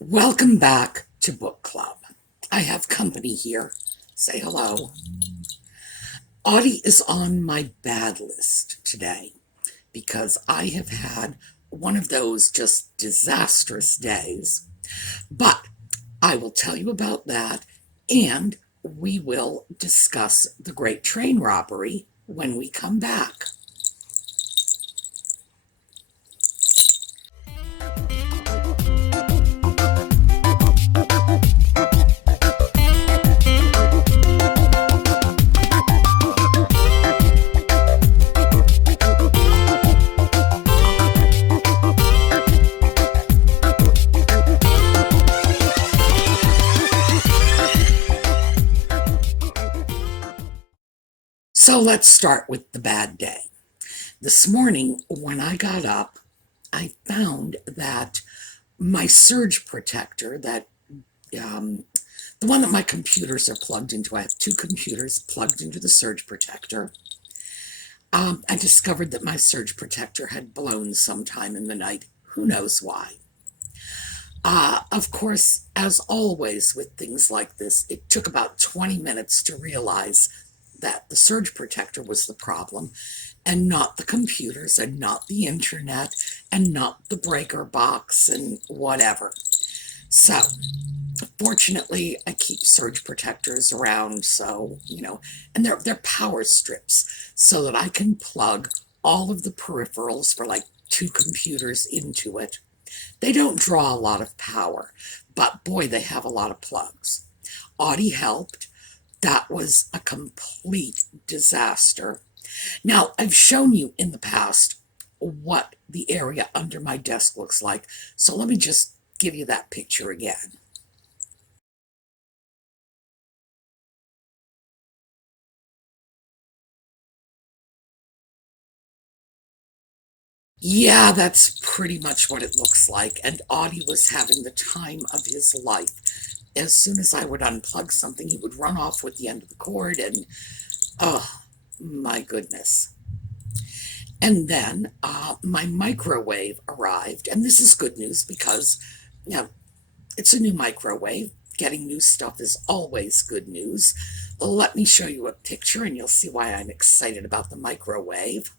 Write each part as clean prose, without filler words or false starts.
Welcome back to Book Club. I have company here. Say hello. Audie is on my bad list today because I have had one of those just disastrous days. But I will tell you about that, and we will discuss the great train robbery when we come back. So let's start with the bad day. This morning, when I got up, I found that my surge protector, the one that my computers are plugged into, I have two computers plugged into the surge protector. I discovered that my surge protector had blown sometime in the night. Who knows why? Of course, as always with things like this, it took about 20 minutes to realize that the surge protector was the problem and not the computers and not the internet and not the breaker box and whatever. So, fortunately, I keep surge protectors around, so, and they're power strips so that I can plug all of the peripherals for like two computers into it. They don't draw a lot of power, but boy, they have a lot of plugs. Audie helped. That was a complete disaster. Now, I've shown you in the past what the area under my desk looks like, so let me just give you that picture again. Yeah, that's pretty much what it looks like, and Audie was having the time of his life. As soon as I would unplug something, he would run off with the end of the cord, and oh, my goodness. And then my microwave arrived, and this is good news because, you know, it's a new microwave. Getting new stuff is always good news. Let me show you a picture, and you'll see why I'm excited about the microwave.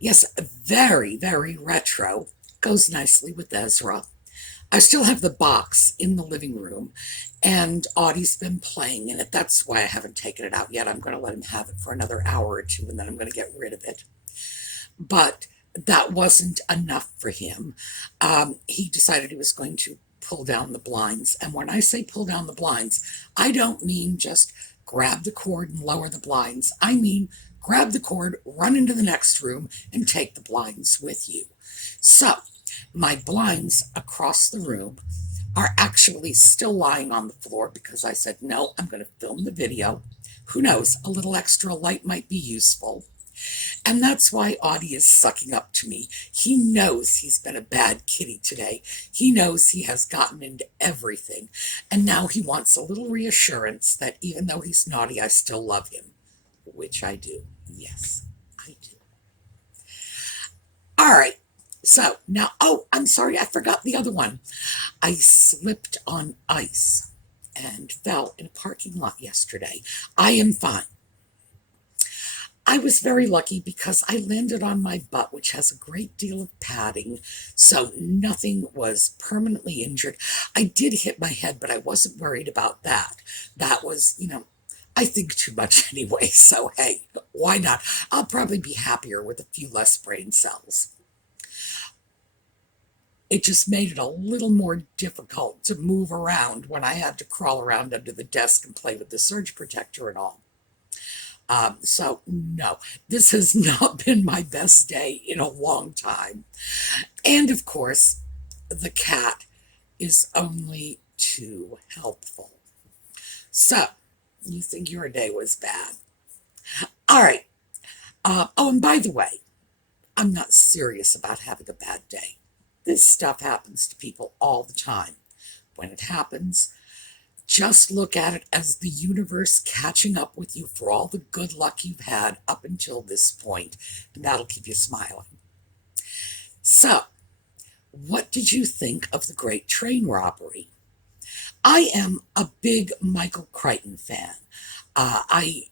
Yes, very, very retro. Goes nicely with Ezra. I still have the box in the living room, and Audie's been playing in it. That's why I haven't taken it out yet. I'm going to let him have it for another hour or two, and then I'm going to get rid of it. But that wasn't enough for him. He decided he was going to pull down the blinds. And when I say pull down the blinds, I don't mean just grab the cord and lower the blinds. I mean grab the cord, run into the next room, and take the blinds with you. So, my blinds across the room are actually still lying on the floor because I said, no, I'm going to film the video. Who knows, a little extra light might be useful. And that's why Audie is sucking up to me. He knows he's been a bad kitty today. He knows he has gotten into everything. And now he wants a little reassurance that even though he's naughty, I still love him. Which I do. Yes, I do. All right. So now, oh, I'm sorry, I forgot the other one. I slipped on ice and fell in a parking lot yesterday. I am fine. I was very lucky because I landed on my butt, which has a great deal of padding, so nothing was permanently injured. I did hit my head, but I wasn't worried about that. That was, I think too much anyway, so hey, why not? I'll probably be happier with a few less brain cells. It just made it a little more difficult to move around when I had to crawl around under the desk and play with the surge protector and all. So, no, this has not been my best day in a long time. And of course, the cat is only too helpful. So, you think your day was bad. All right. Oh, and by the way, I'm not serious about having a bad day. This stuff happens to people all the time. When it happens, Just look at it as the universe catching up with you for all the good luck you've had up until this point, and that'll keep you smiling. So, what did you think of the Great Train Robbery? I am a big Michael Crichton fan. I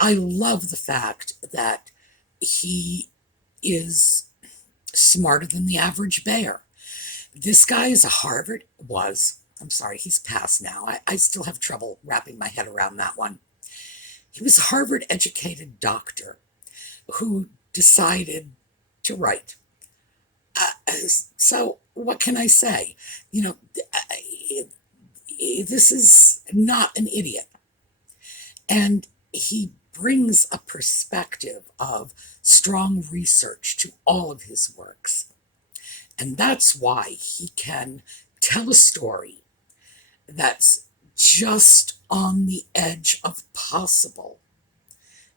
love the fact that he is smarter than the average bear. This guy is a Harvard, was, I'm sorry, he's passed now. I still have trouble wrapping my head around that one. He was a Harvard educated doctor who decided to write. So, what can I say? You know, this is not an idiot. And he brings a perspective of strong research to all of his works. And that's why he can tell a story that's just on the edge of possible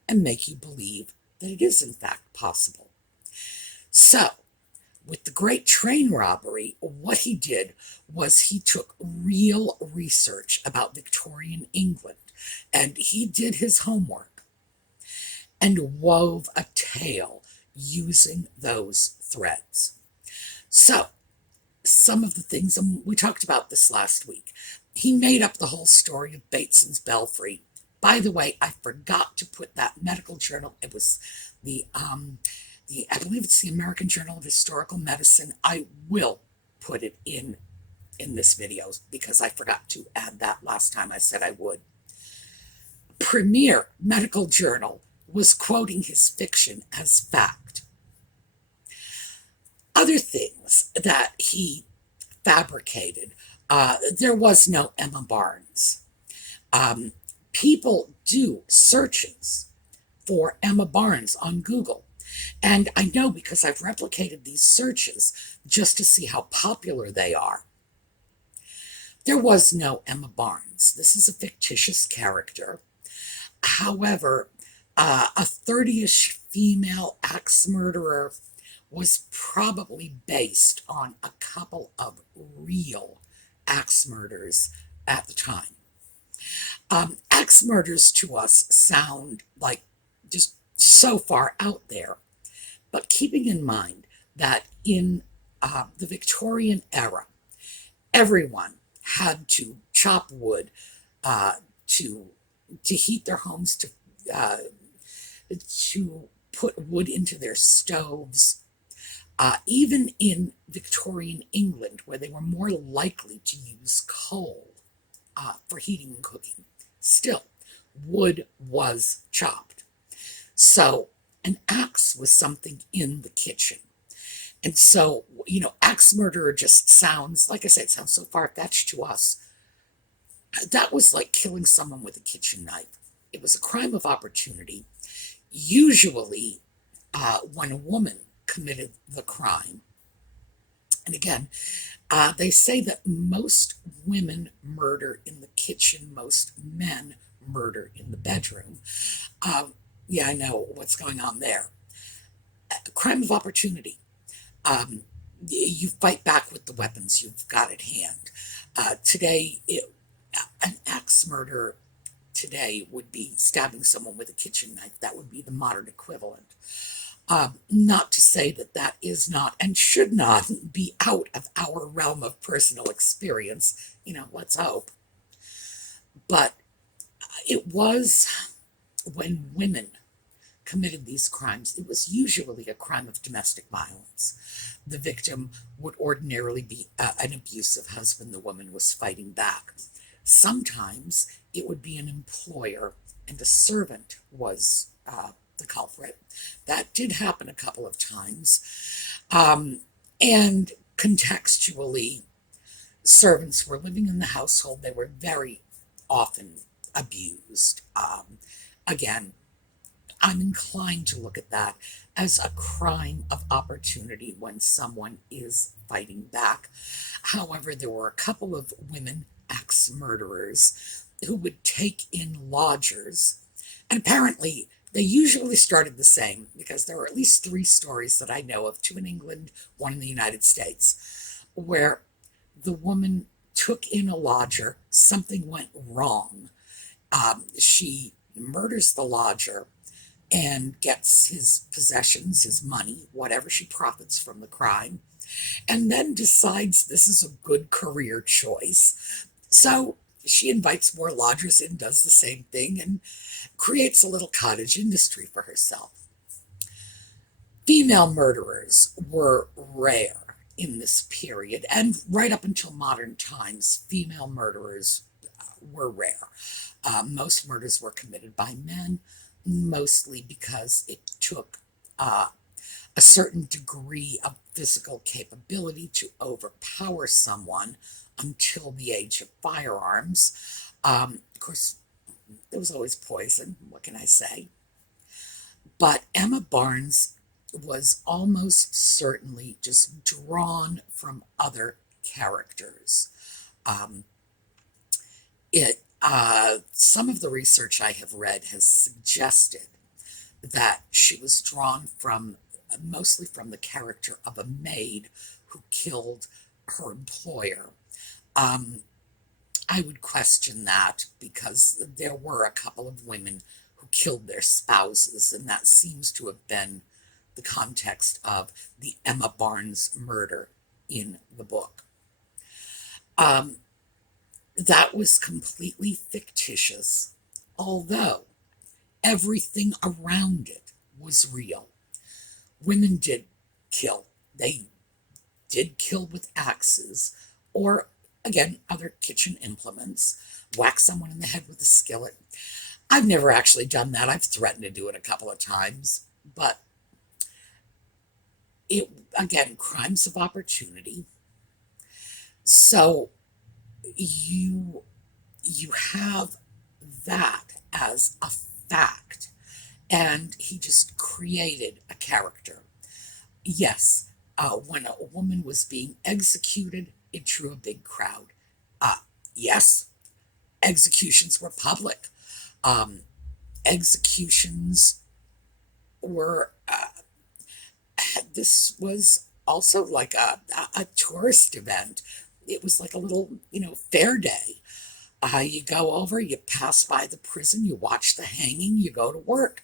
and make you believe that it is in fact possible. So, with the Great Train Robbery, what he did was he took real research about Victorian England, and he did his homework and wove a tale using those threads. So, some of the things, and we talked about this last week, he made up the whole story of Bateson's Belfry. By the way, I forgot to put that medical journal. It was I believe it's the American Journal of Historical Medicine. I will put it in this video because I forgot to add that last time I said I would. Premier Medical Journal was quoting his fiction as fact. Other things that he fabricated, there was no Emma Barnes. People do searches for Emma Barnes on Google. And I know because I've replicated these searches just to see how popular they are. There was no Emma Barnes. This is a fictitious character. However, a 30-ish female axe murderer was probably based on a couple of real axe murders at the time. Axe murders to us sound like just so far out there, but keeping in mind that in the Victorian era, everyone had to chop wood to heat their homes, to put wood into their stoves. Even in Victorian England, where they were more likely to use coal for heating and cooking, still, wood was chopped. So an axe was something in the kitchen. And so, axe murderer just sounds, like I said, it sounds so far-fetched to us. That was like killing someone with a kitchen knife. It was a crime of opportunity. Usually, when a woman committed the crime, and again, they say that most women murder in the kitchen, most men murder in the bedroom. Yeah, I know what's going on there. Crime of opportunity. You fight back with the weapons you've got at hand. Today, an axe murder today would be stabbing someone with a kitchen knife. That would be the modern equivalent. Not to say that that is not and should not be out of our realm of personal experience. Let's hope. But it was when women committed these crimes, it was usually a crime of domestic violence. The victim would ordinarily be an abusive husband. The woman was fighting back. Sometimes it would be an employer and a servant was the culprit. That did happen a couple of times. And contextually, servants were living in the household. They were very often abused. Again, I'm inclined to look at that as a crime of opportunity when someone is fighting back. However, there were a couple of women axe murderers who would take in lodgers, and apparently they usually started the same, because there are at least 3 stories that I know of, 2 in England, 1 in the United States, where the woman took in a lodger. Something went wrong. She murders the lodger and gets his possessions, his money, whatever she profits from the crime, and then decides this is a good career choice. So she invites more lodgers in, does the same thing, and creates a little cottage industry for herself. Female murderers were rare in this period, and right up until modern times, female murderers were rare. Most murders were committed by men, mostly because it took a certain degree of physical capability to overpower someone until the age of firearms. Of course, there was always poison, what can I say? But Emma Barnes was almost certainly just drawn from other characters. Um, some of the research I have read has suggested that she was drawn from mostly from the character of a maid who killed her employer. Um, I would question that because there were a couple of women who killed their spouses, and that seems to have been the context of the Emma Barnes murder in the book. Um, that was completely fictitious, although everything around it was real. Women did kill. They did kill with axes or, again, other kitchen implements, whack someone in the head with a skillet. I've never actually done that. I've threatened to do it a couple of times, but it, again, crimes of opportunity. So you have that as a fact, and he just created a character. Yes, when a woman was being executed, it drew a big crowd. Uh, yes, executions were public. Um, executions were, this was also like a tourist event. It was like a little, fair day. You go over, you pass by the prison, you watch the hanging, you go to work.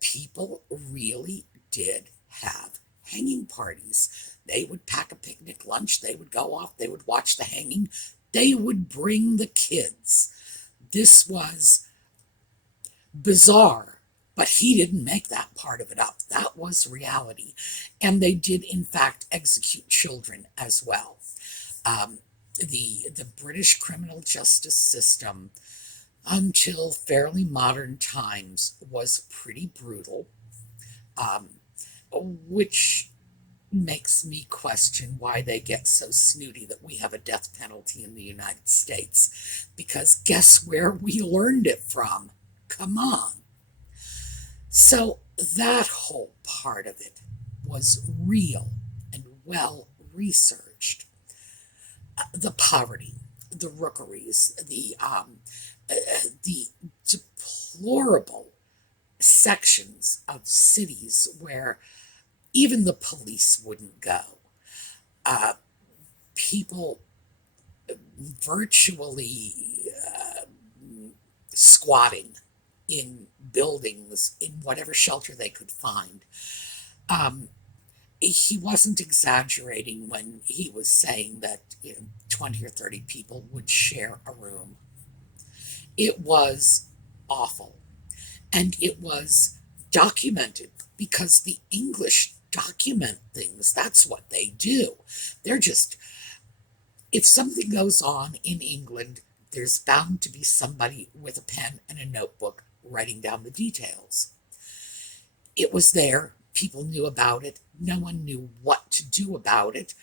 People really did have hanging parties. They would pack a picnic lunch, they would go off, they would watch the hanging, they would bring the kids. This was bizarre, but he didn't make that part of it up. That was reality. And they did, in fact, execute children as well. Um, the British criminal justice system, until fairly modern times, was pretty brutal, um, which makes me question why they get so snooty that we have a death penalty in the United States. Because guess where we learned it from? Come on. So that whole part of it was real and well researched. The poverty, the rookeries, the deplorable sections of cities where even the police wouldn't go. Uh, People virtually squatting in buildings in whatever shelter they could find. Um, he wasn't exaggerating when he was saying that 20 or 30 people would share a room. It was awful. And it was documented because the English document things. That's what they do. They're just, if something goes on in England, there's bound to be somebody with a pen and a notebook writing down the details. It was there. People knew about it. No one knew what to do about it.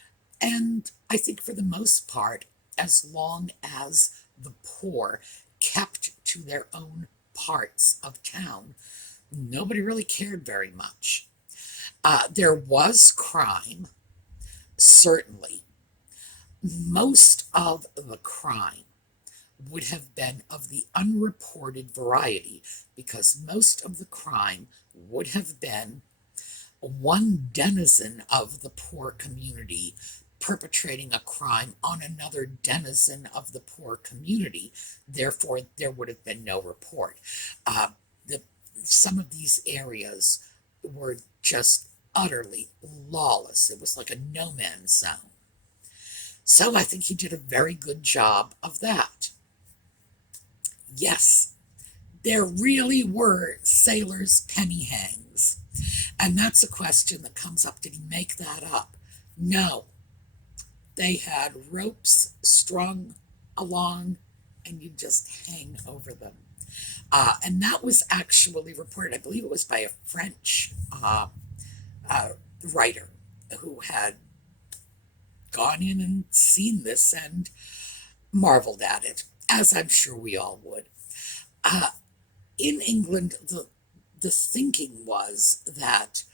And I think for the most part, as long as the poor kept to their own parts of town, nobody really cared very much. There was crime, certainly. Most of the crime would have been of the unreported variety, because most of the crime would have been one denizen of the poor community perpetrating a crime on another denizen of the poor community. Therefore, there would have been no report. Uh, the, some of these areas were just utterly lawless. It was like a no man's zone. So I think he did a very good job of that. Yes, there really were sailors' penny hangs. And that's a question that comes up. Did he make that up? No. They had ropes strung along, and you just hang over them. And that was actually reported, I believe it was by a French writer who had gone in and seen this and marveled at it, as I'm sure we all would. In England, the thinking was that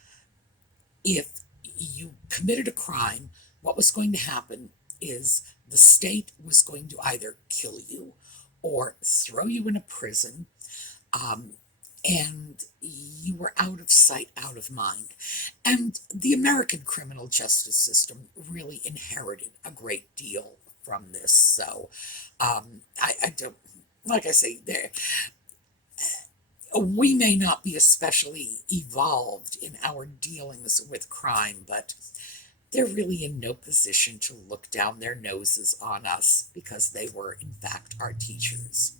if you committed a crime, what was going to happen is the state was going to either kill you or throw you in a prison, and you were out of sight, out of mind. And the American criminal justice system really inherited a great deal from this. So I don't, like I say, we may not be especially evolved in our dealings with crime, but they're really in no position to look down their noses on us because they were, in fact, our teachers.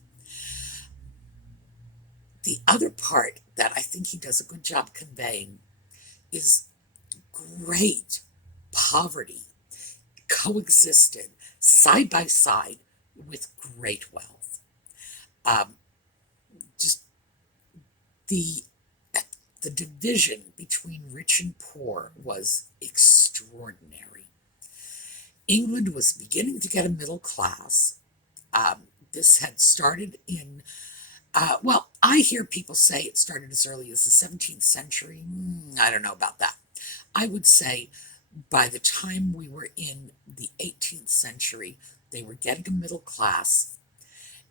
The other part that I think he does a good job conveying is great poverty coexisted side by side with great wealth. Just the division between rich and poor was extraordinary. England was beginning to get a middle class. This had started in, well, I hear people say it started as early as the 17th century. I don't know about that. I would say by the time we were in the 18th century, they were getting a middle class.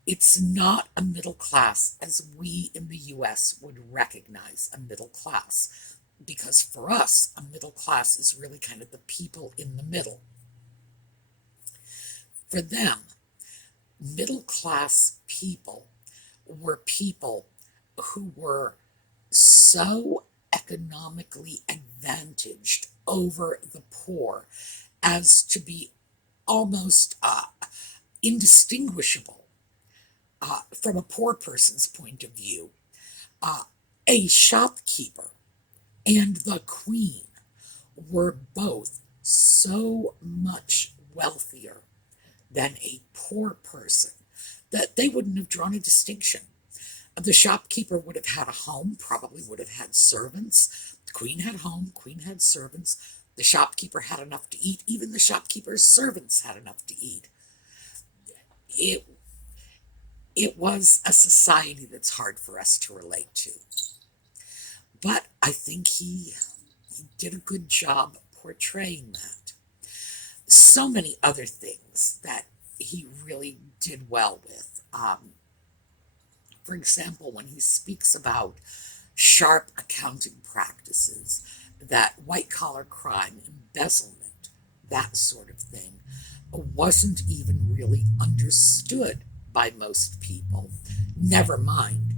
It's not a middle class as we in the US would recognize a middle class, because for us, a middle class is really kind of the people in the middle. For them, middle class people were people who were so economically advantaged over the poor as to be almost indistinguishable. From a poor person's point of view, a shopkeeper and the queen were both so much wealthier than a poor person that they wouldn't have drawn a distinction. The shopkeeper would have had a home, probably would have had servants. The queen had a home, queen had servants. The shopkeeper had enough to eat. Even the shopkeeper's servants had enough to eat. It was a society that's hard for us to relate to. But I think he did a good job portraying that. So many other things that he really did well with. For example, when he speaks about sharp accounting practices, that white-collar crime, embezzlement, that sort of thing, wasn't even really understood by most people, never mind,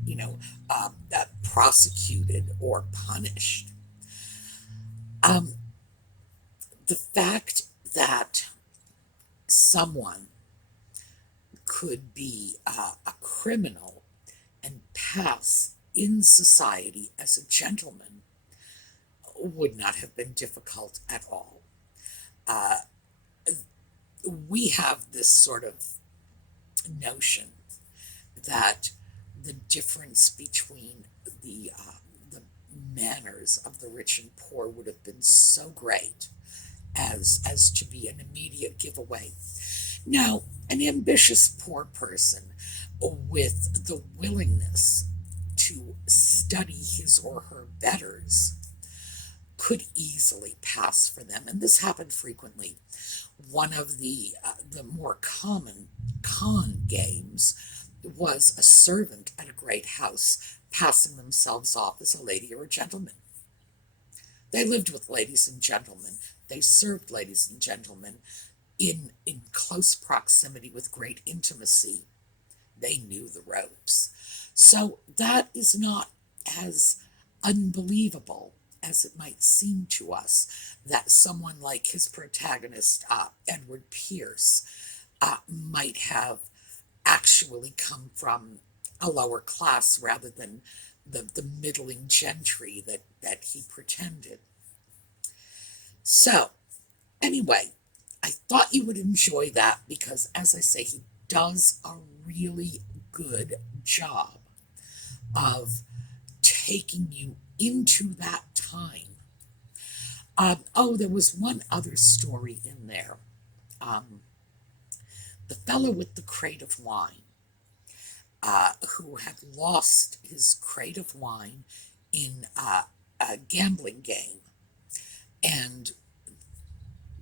prosecuted or punished. The fact that someone could be a criminal and pass in society as a gentleman would not have been difficult at all. We have this sort of notion that the difference between the manners of the rich and poor would have been so great as to be an immediate giveaway. Now, an ambitious poor person with the willingness to study his or her betters could easily pass for them, and this happened frequently. One of the more common con games was a servant at a great house passing themselves off as a lady or a gentleman. They lived with ladies and gentlemen. They served ladies and gentlemen. in close proximity with great intimacy. They knew the ropes. So that is not as unbelievable as it might seem to us that someone like his protagonist, Edward Pierce, might have actually come from a lower class rather than the middling gentry that he pretended. So, anyway, I thought you would enjoy that because, as I say, he does a really good job of taking you into that time. Oh, there was one other story in there. Um, the fellow with the crate of wine, who had lost his crate of wine in a gambling game and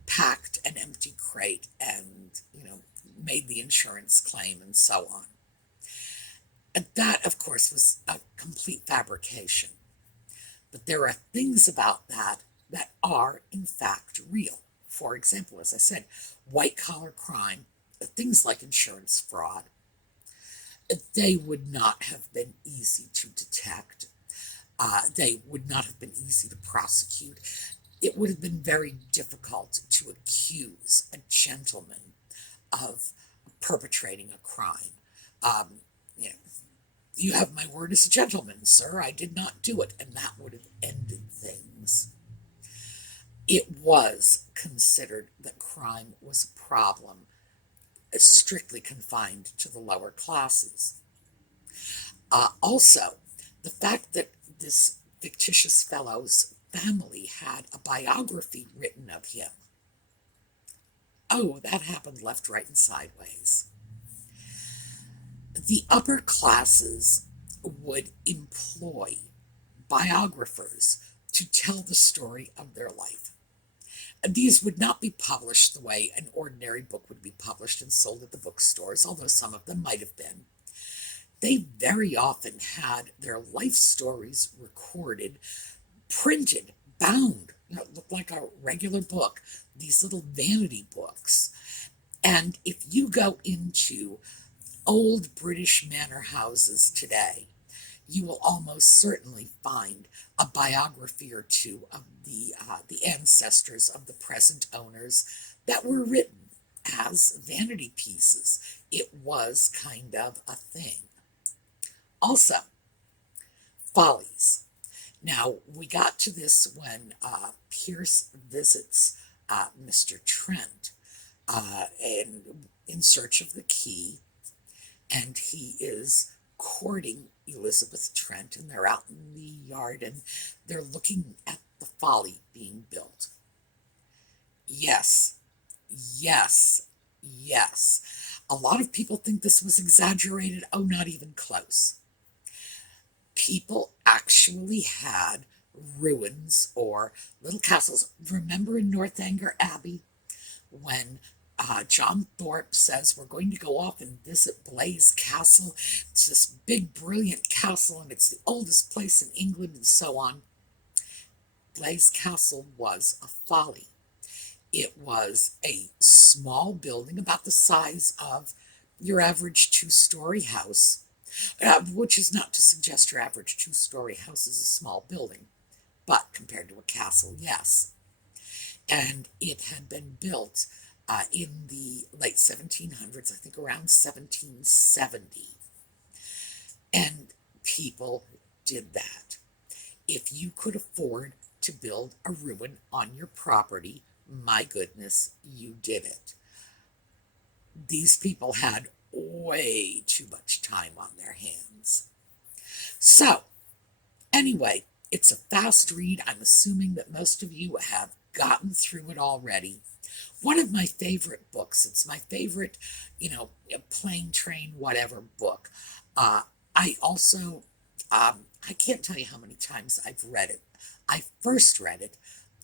packed an empty crate and, made the insurance claim and so on. And that, of course, was a complete fabrication. But there are things about that that are, in fact, real. For example, as I said, white-collar crime, things like insurance fraud, they would not have been easy to detect. They would not have been easy to prosecute. It would have been very difficult to accuse a gentleman of perpetrating a crime. Um, you know, you have my word as a gentleman, sir. I did not do it, and that would have ended things. It was considered that crime was a problem, strictly confined to the lower classes. Also, the fact that this fictitious fellow's family had a biography written of him. Oh, that happened left, right, and sideways. The upper classes would employ biographers to tell the story of their life. And these would not be published the way an ordinary book would be published and sold at the bookstores, although some of them might have been. They very often had their life stories recorded, printed, bound. It looked like a regular book, these little vanity books. And if you go into old British manor houses today, you will almost certainly find a biography or two of the ancestors of the present owners that were written as vanity pieces. It was kind of a thing. Also, follies. Now, we got to this when Pierce visits Mr. Trent in search of the key, and he is courting Elizabeth Trent, and they're out in the yard, and they're looking at the folly being built. Yes, yes, yes. A lot of people think this was exaggerated. Oh, not even close. People actually had ruins or little castles. Remember in Northanger Abbey when John Thorpe says, we're going to go off and visit Blaise Castle. It's this big, brilliant castle, and it's the oldest place in England, and so on. Blaise Castle was a folly. It was a small building about the size of your average two-story house, which is not to suggest your average two-story house is a small building, but compared to a castle, yes. And it had been built in the late 1700s, I think around 1770. And people did that. If you could afford to build a ruin on your property, my goodness, you did it. These people had way too much time on their hands. So, anyway, it's a fast read. I'm assuming that most of you have gotten through it already. One of my favorite books. It's my favorite, plane, train, whatever book. I also, I can't tell you how many times I've read it. I first read it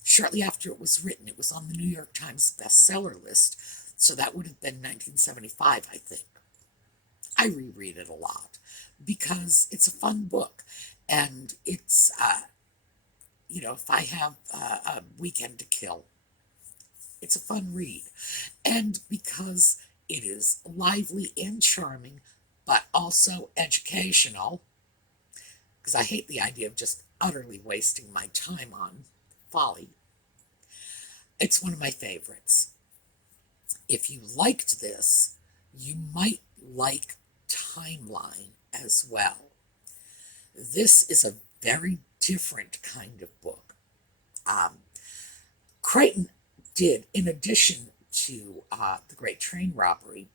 shortly after it was written. It was on the New York Times bestseller list, so that would have been 1975, I think. I reread it a lot because it's a fun book, and it's, if I have a weekend to kill, It's a fun read. And because it is lively and charming, but also educational, because I hate the idea of just utterly wasting my time on folly, it's one of my favorites. If you liked this, you might like Timeline as well. This is a very different kind of book. Um, Crichton did, in addition to The Great Train Robbery,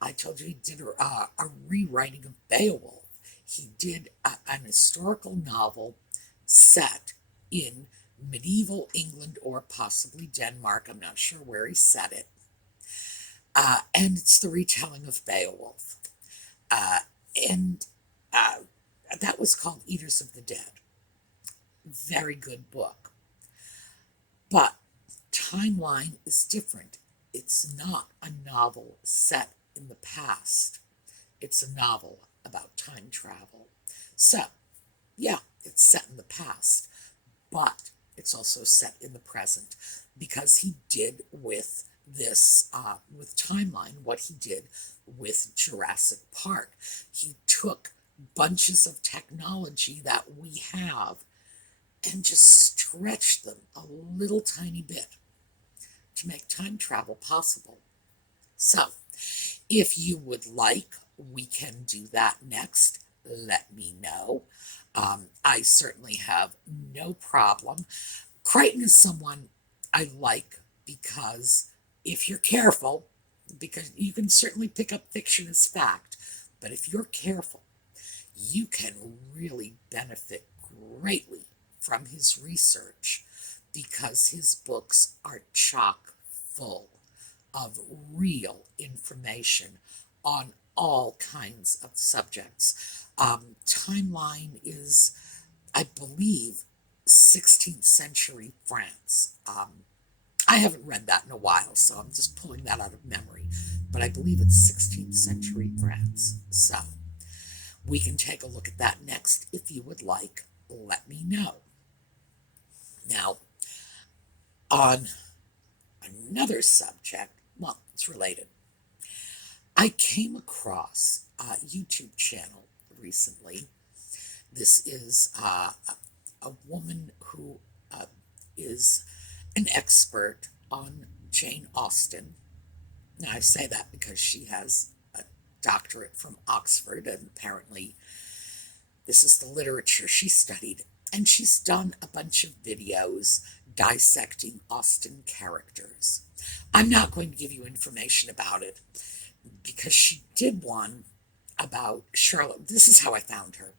I told you he did a rewriting of Beowulf. He did an historical novel set in medieval England or possibly Denmark. I'm not sure where he set it. And it's the retelling of Beowulf. Uh, and that was called Eaters of the Dead. Very good book. But Timeline is different. It's not a novel set in the past. It's a novel about time travel. So, yeah, it's set in the past, but it's also set in the present because he did with this, with Timeline, what he did with Jurassic Park. He took bunches of technology that we have and just stretched them a little tiny bit to make time travel possible. So, if you would like, we can do that next. Let me know. I certainly have no problem. Crichton is someone I like because if you're careful, because you can certainly pick up fiction as fact, but if you're careful, you can really benefit greatly from his research because his books are chock full of real information on all kinds of subjects. Timeline is, I believe, 16th century France. I haven't read that in a while, so I'm just pulling that out of memory. But I believe it's 16th century France. So we can take a look at that next if you would like. Let me know. Now, on another subject, well, it's related. I came across a YouTube channel recently. This is a woman who is an expert on Jane Austen. Now, I say that because she has a doctorate from Oxford, and apparently this is the literature she studied. And she's done a bunch of videos dissecting Austen characters. I'm not going to give you information about it because she did one about Charlotte. This is how I found her.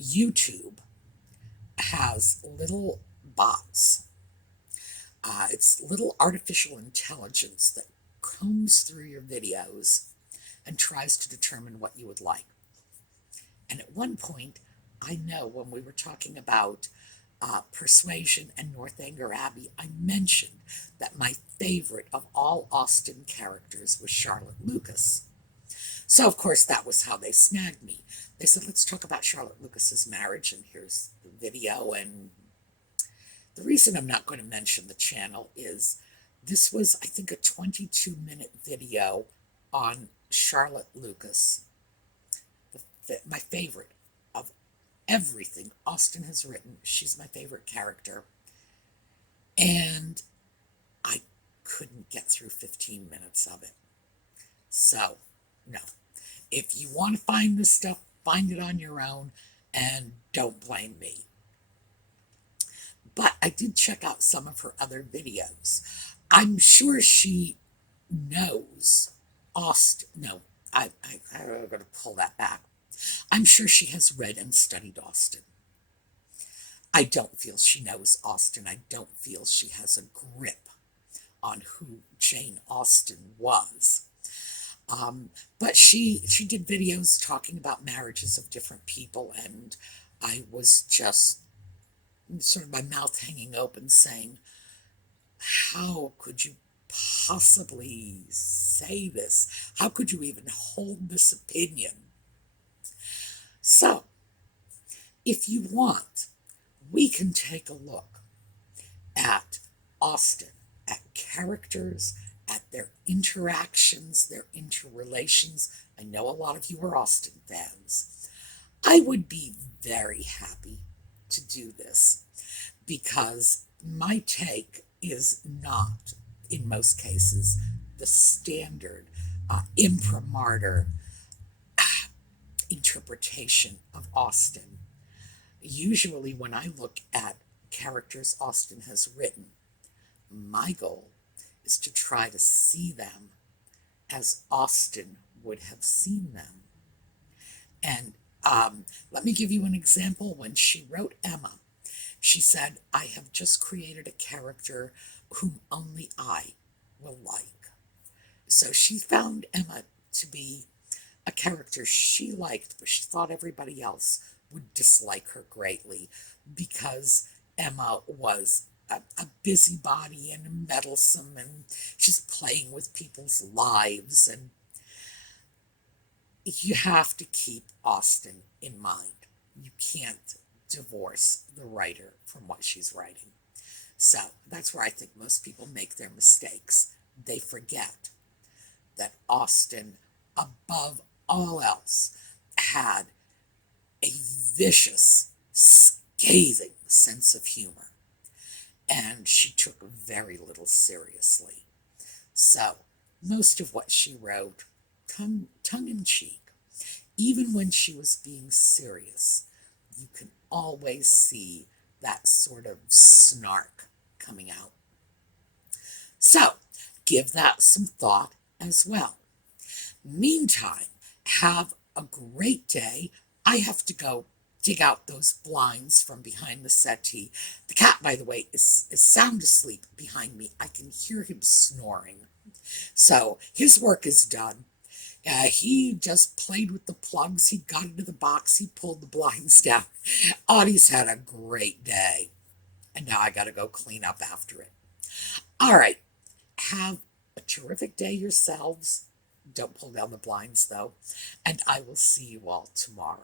YouTube has little bots. It's little artificial intelligence that combs through your videos and tries to determine what you would like. And at one point, I know when we were talking about Persuasion and Northanger Abbey, I mentioned that my favorite of all Austen characters was Charlotte Lucas. So, of course, that was how they snagged me. They said, let's talk about Charlotte Lucas's marriage, and here's the video. And the reason I'm not going to mention the channel is this was, I think, a 22-minute video on Charlotte Lucas, my favorite of everything Austen has written. She's my favorite character. And I couldn't get through 15 minutes of it. So, no. If you want to find this stuff, find it on your own and don't blame me. But I did check out some of her other videos. I'm sure she knows Austen. No, I'm going to pull that back. I'm sure she has read and studied Austen. I don't feel she knows Austen. I don't feel she has a grip on who Jane Austen was. But she did videos talking about marriages of different people, and I was just sort of my mouth hanging open saying, how could you possibly say this? How could you even hold this opinion? So, if you want, we can take a look at Austen, at characters, at their interactions, their interrelations. I know a lot of you are Austen fans. I would be very happy to do this because my take is not, in most cases, the standard imprimatur interpretation of Austen. Usually, when I look at characters Austen has written, my goal is to try to see them as Austen would have seen them. And let me give you an example. When she wrote Emma, she said, I have just created a character whom only I will like. So she found Emma to be a character she liked, but she thought everybody else would dislike her greatly because Emma was a busybody and meddlesome, and she's playing with people's lives. And you have to keep Austen in mind. You can't divorce the writer from what she's writing. So that's where I think most people make their mistakes. They forget that Austen, above all else, had a vicious, scathing sense of humor, and she took very little seriously. So most of what she wrote, tongue in cheek, even when she was being serious, you can always see that sort of snark coming out. So give that some thought as well. Meantime, have a great day. I have to go dig out those blinds from behind the settee. The cat, by the way, is sound asleep behind me. I can hear him snoring. So his work is done. He just played with the plugs. He got into the box. He pulled the blinds down. Audie's had a great day. And now I got to go clean up after it. All right. Have a terrific day yourselves. Don't pull down the blinds, though. And I will see you all tomorrow.